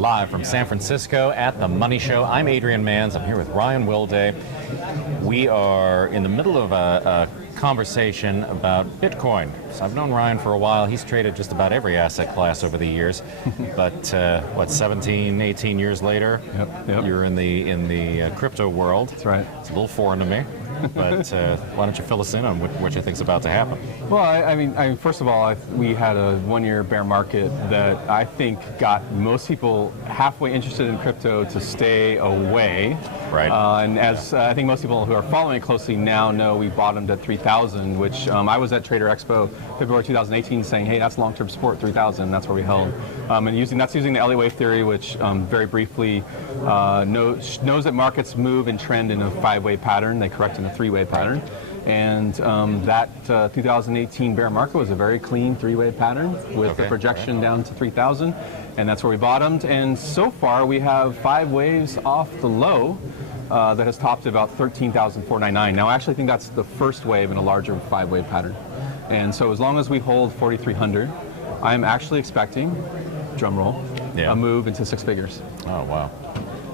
Live from San Francisco at the Money Show. I'm Adrian Manns. I'm here with Ryan Wilday. We are in the middle of a conversation about Bitcoin. So I've known Ryan for a while. He's traded just about every asset class over the years. But what, 17, 18 years later, Yep. you're in the crypto world. That's right. It's a little foreign to me. But why don't you fill us in on what you think's about to happen? Well, I mean, first of all, we had a one-year bear market that I think got most people halfway interested in crypto to stay away. Right. And as I think most people who are following it closely now know, we bottomed at 3,000, which I was at Trader Expo February 2018 saying, hey, that's long-term support, 3,000. That's where we held. And that's using the Elliott Wave theory, which very briefly knows that markets move and trend in a five-wave pattern. They correct in a three-wave pattern. And that 2018 bear market was a very clean three-wave pattern with the projection down to 3,000. And that's where we bottomed. And so far, we have 5 waves off the low that has topped about 13,499. Now, I actually think that's the first wave in a larger 5-wave pattern. And so as long as we hold 4,300, I'm actually expecting, drum roll, a move into 6 figures. Oh, wow.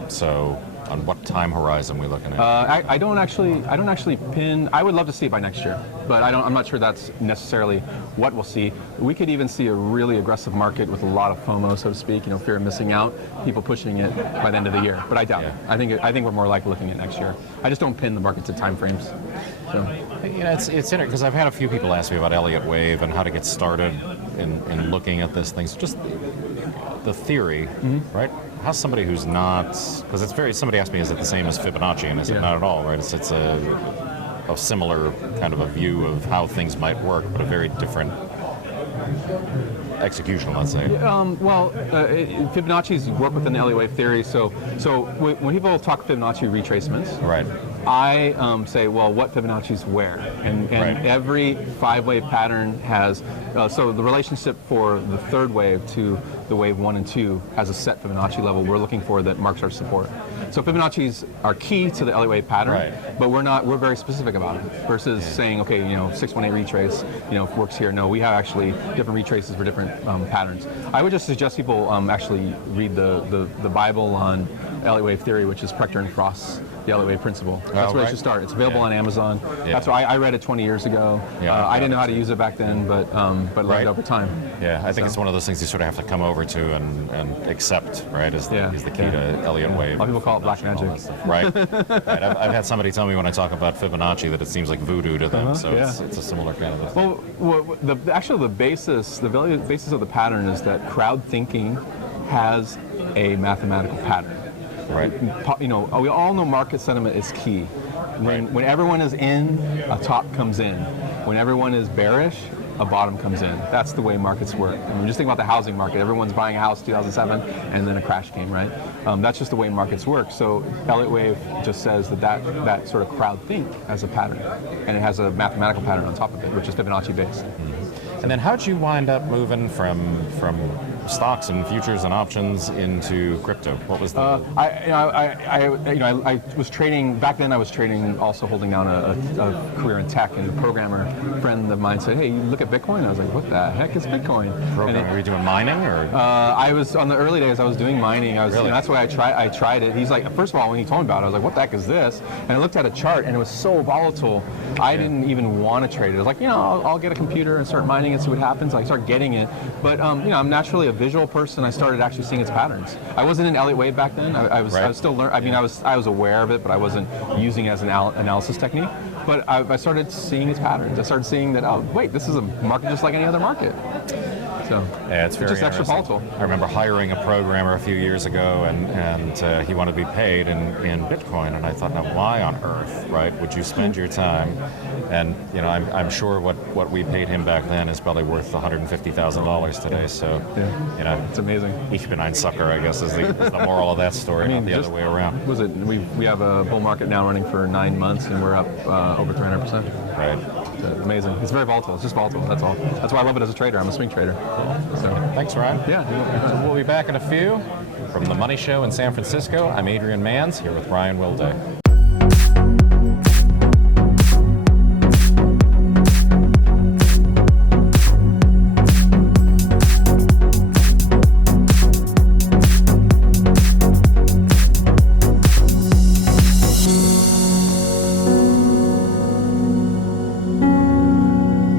So on what time horizon are we looking at? I don't actually pin. I would love to see it by next year, but I'm not sure that's necessarily what we'll see. We could even see a really aggressive market with a lot of FOMO, so to speak, fear of missing out, people pushing it by the end of the year. But I doubt it. I think we're more likely looking at next year. I just don't pin the market to time frames. So. It's interesting because I've had a few people ask me about Elliott Wave and how to get started in looking at this thing. So just the theory, right? How's somebody who's not, because somebody asked me, is it the same as Fibonacci? And I said, not at all, right? It's a similar kind of a view of how things might work, but a very different execution, let's say. Fibonacci's work within the Elliott Wave theory. So when people talk Fibonacci retracements, right, I say, well, what Fibonacci's where? And every 5-wave pattern has, so the relationship for the third wave to the wave 1 and 2 has a set Fibonacci level we're looking for that marks our support. So Fibonacci's are key to the Elliott Wave pattern, but we're very specific about it versus saying, okay, 618 retrace, works here. No, we have actually different retraces for different patterns. I would just suggest people actually read the Bible on Elliott Wave theory, which is Prechter and Frost's The Elliott Wave Principle. That's where you should start. It's available on Amazon. That's why I read it 20 years ago. I didn't know how to use it back then, but learned over time. Yeah, I think it's one of those things you sort of have to come over to and accept, right, is the key to Elliott Wave. A lot of people call it black magic. Right. I've had somebody tell me when I talk about Fibonacci that it seems like voodoo to them, so it's a similar kind of a thing. Well, the basis of the pattern is that crowd thinking has a mathematical pattern. Right. We all know market sentiment is key. When everyone is in, a top comes in. When everyone is bearish, a bottom comes in. That's the way markets work. I mean, just think about the housing market. Everyone's buying a house 2007, and then a crash came, right? That's just the way markets work. So Elliott Wave just says that sort of crowd think has a pattern, and it has a mathematical pattern on top of it, which is Fibonacci based. And then how'd you wind up moving from stocks and futures and options into crypto? What was the? I was trading back then. I was trading, also holding down a career in tech, and a programmer friend of mine said, "Hey, you look at Bitcoin." I was like, "What the heck is Bitcoin?" Were you doing mining or? I was on the early days. I was doing mining. That's why I tried it. He's like, first of all, when he told me about it, I was like, "What the heck is this?" And I looked at a chart, and it was so volatile. I didn't even want to trade it. I was like, I'll get a computer and start mining and see what happens. I start getting it, but I'm naturally a visual person. I started actually seeing its patterns. I wasn't in Elliott Wave back then. I was still learning. I mean, I was aware of it, but I wasn't using it as an analysis technique. But I started seeing its patterns. I started seeing that, oh, wait, this is a market just like any other market. So it's very just extra volatile. I remember hiring a programmer a few years ago, and he wanted to be paid in Bitcoin, and I thought, now why on earth, right, would you spend your time? And I'm sure what we paid him back then is probably worth $150,000 today. So it's amazing. Ich bin ein sucker, I guess, is the moral of that story, not the other way around. We have a bull market now running for 9 months, and we're up over 300%. Right. It's amazing. It's very volatile. It's just volatile. That's all. That's why I love it as a trader. I'm a swing trader. So thanks, Ryan. Yeah. So we'll be back in a few from the Money Show in San Francisco. I'm Adrian Manns here with Ryan Wilday.